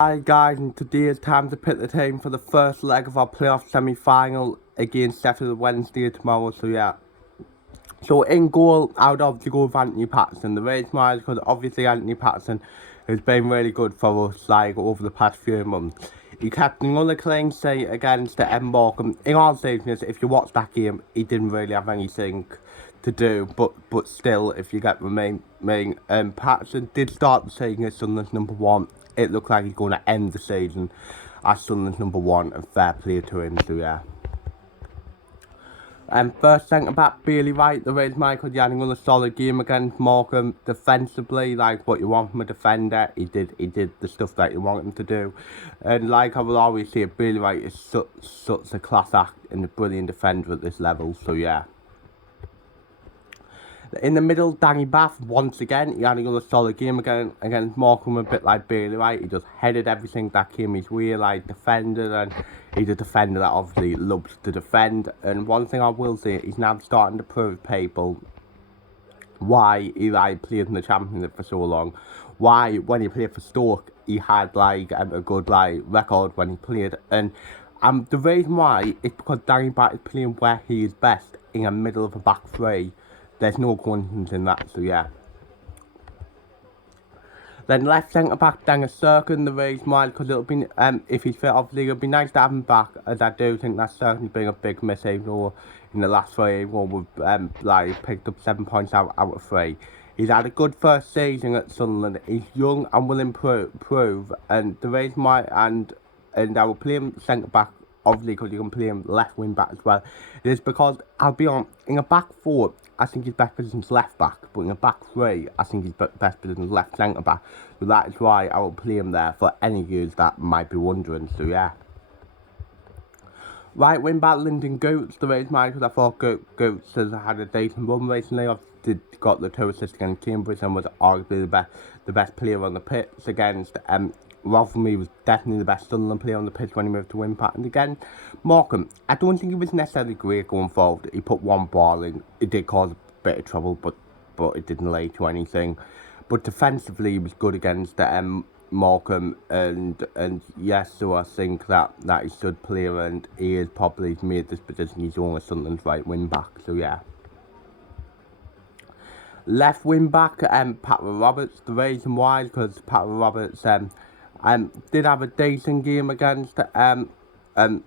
Hi guys, and today it's time to pick the team for the first leg of our playoff semi-final against Sheffield Wednesday tomorrow, so yeah. So in goal, I would obviously go with Anthony Patterson. The reason why is because obviously Anthony Patterson has been really good for us over the past few months. He kept another clean sheet against the Morecambe. In all seriousness, if you watch that game, he didn't really have anything to do, but still, if you get the main Patterson did start the season as Sunderland's #1. It looked like he's going to end the season as Sunderland's #1, and fair play to him, so yeah. First centre back, Bailey Wright. The reason Michael had another solid game against Morecambe. Defensively, like what you want from a defender, he did the stuff that you want him to do. And like I will always say, Bailey Wright is such a class act and a brilliant defender at this level, so yeah. In the middle, Danny Bath, once again, he had another solid game against Morecambe, a bit like Bailey Wright. He just headed everything that came his way, like defender, and he's a defender that obviously loves to defend. And one thing I will say, he's now starting to prove people why he played in the Championship for so long. Why, when he played for Stoke, he had a good record when he played. And the reason why is because Danny Bath is playing where he is best, in the middle of a back three. There's no coincidence in that, so yeah. Then left centre back, Dennis Cirkin, the reason why, because it'll be, if he's fit, obviously it'll be nice to have him back, as I do think that Cirkin's been a big miss, even though in the last 3 we've picked up 7 points out of 3. He's had a good first season at Sunderland. He's young and will improve, and the reason why, and I will play him centre back, obviously, because you can play him left wing back as well, is because, I'll be honest, in a back 4, I think his best position is left back, but in a back 3, I think his best position is left centre back. So that is why I will play him there for any viewers that might be wondering, so yeah. Right wing back, Lyndon Goots, the reason why, because I thought Goots has had a decent run recently. I've got the 2 assists against Cambridge and was arguably the best player on the pitch against Rotherham. He was definitely the best Sunderland player on the pitch when he moved to Impact. And again, Morecambe, I don't think he was necessarily great going forward. He put one ball in. It did cause a bit of trouble, but it didn't lead to anything. But defensively, he was good against Morecambe, and yes, so I think that he should play, and he has probably made this position his own as Sunderland's right wing back, so yeah. Left wing back, Pat Roberts. The reason why is because Pat Roberts did have a decent game against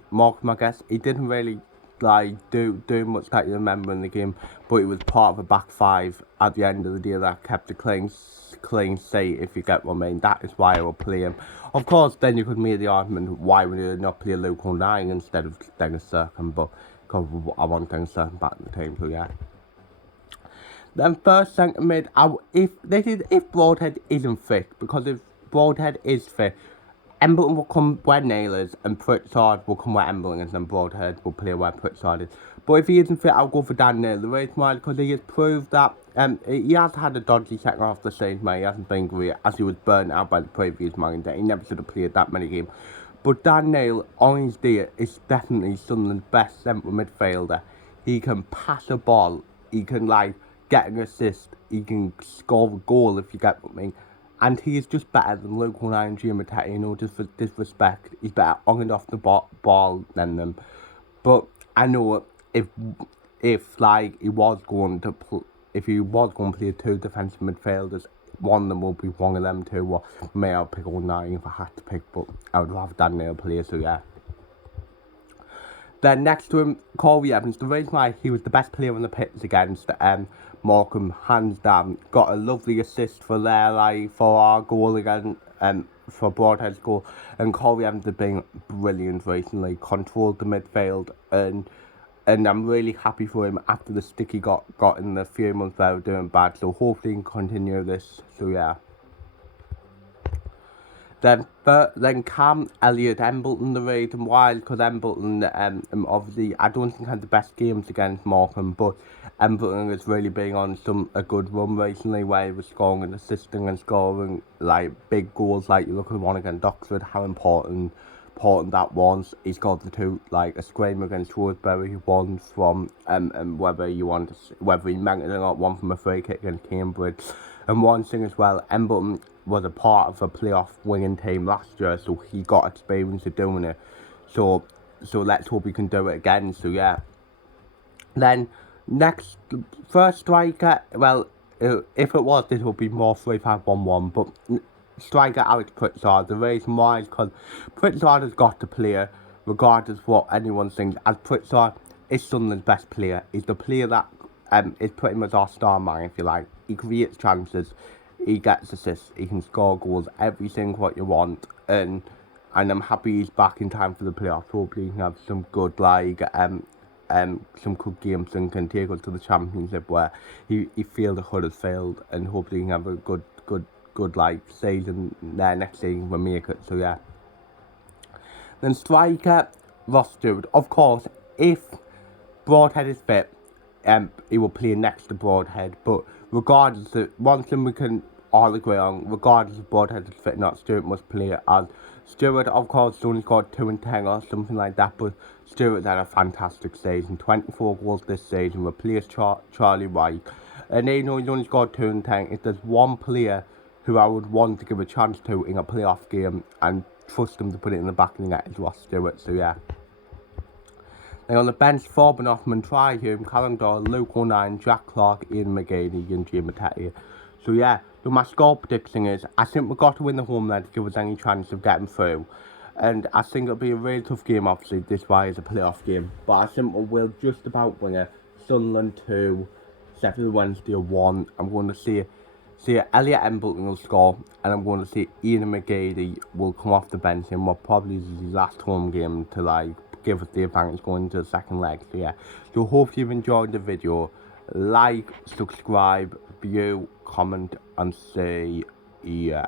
Morecambe, I guess. He didn't really do much that you remember in the game, but it was part of a back 5 at the end of the day that kept a clean sheet, if you get what I mean. That is why I will play him. Of course, then you could make the argument, why would you not play Luke O'Neill instead of Dennis Cirkin, but because I want Dennis Cirkin back in the team, so yeah. Then first centre mid, if Broadhead isn't fit, because if Broadhead is fit, Embleton will come where Nail is, and Pritchard will come where Embleton is, and Broadhead will play where Pritchard is. But if he isn't fit, I'll go for Dan Nail. The reason why, because he has proved that he has had a dodgy second half of the season, where he hasn't been great, as he was burnt out by the previous manager. He never should have played that many games. But Dan Nail, on his day, is definitely Sunderland's best central midfielder. He can pass a ball. He can get an assist. He can score a goal, if you get what I mean. And he is just better than Luke O'Neill and Jim Matete, no disrespect. He's better on and off the ball than them. But I know if he was going to play 2 defensive midfielders, one of them will be one of them 2. Well, may I pick O'Neill if I had to pick, but I would rather Daniel play, so yeah. Then next to him, Corey Evans. The reason why he was the best player on the pitch against Morecambe, hands down. Got a lovely assist for our goal again, for Broadhead's goal. And Corey Evans has been brilliant recently. Controlled the midfield, and I'm really happy for him after the stick he got in the few months where we were doing bad. So hopefully he can continue this. So yeah. Then Cam Elliott, Embleton, the reason why, because Embleton, obviously, I don't think had the best games against Morecambe, but Embleton has really been on a good run recently, where he was scoring and assisting and scoring big goals, you look at the one against Oxford, how important that was. He scored the 2, a screamer against Shrewsbury, one from whether he meant it or not, one from a free kick against Cambridge. And one thing as well, Embleton, was a part of a playoff winning team last year, so he got experience of doing it. So let's hope he can do it again. So yeah. Then next, first striker, well, if it was, this would be more 3-5-1-1, but striker Alex Pritchard. The reason why is because Pritchard has got to play, regardless of what anyone thinks, as Pritchard is Sunderland's best player. He's the player that is pretty much our star man, if you like. He creates chances, he gets assists, he can score goals, everything what you want, and I'm happy he's back in time for the playoffs. Hopefully he can have some good, like, some good games and can take us to the championship where he failed the Huddersfield, and hopefully he can have a good like season there next season when we make it. So yeah. Then striker Ross Stewart. Of course, if Broadhead is fit, he will play next to Broadhead. But regardless, one thing we can all agree on, regardless of Broadhead is fit or not, Stewart must play as Stewart. Of course, only scored 2 and 10 or something like that, but Stewart had a fantastic season. 24 goals this season, replaced Charlie White. And even though he's only scored 2 and 10, if there's one player who I would want to give a chance to in a playoff game and trust him to put it in the back of the net, is Ross Stewart. So yeah. Then on the bench, Forbin Hoffman, Try Hume, Callum Doyle, Luke O'Nien, Jack Clark, Ian McGeady, and Jim Mattia. So yeah, so my score prediction is, I think we've got to win the home leg to give us any chance of getting through. And I think it'll be a really tough game, obviously, this way is a playoff game. But I think we will just about win it. Sunderland 2, Sheffield Wednesday 1. I'm going to see Elliot Embleton will score, and I'm going to see Ian McGeady will come off the bench in what probably is his last home game to like give us the advantage going into the second leg. So yeah, so hope you've enjoyed the video. Like, subscribe, view, comment, and see ya.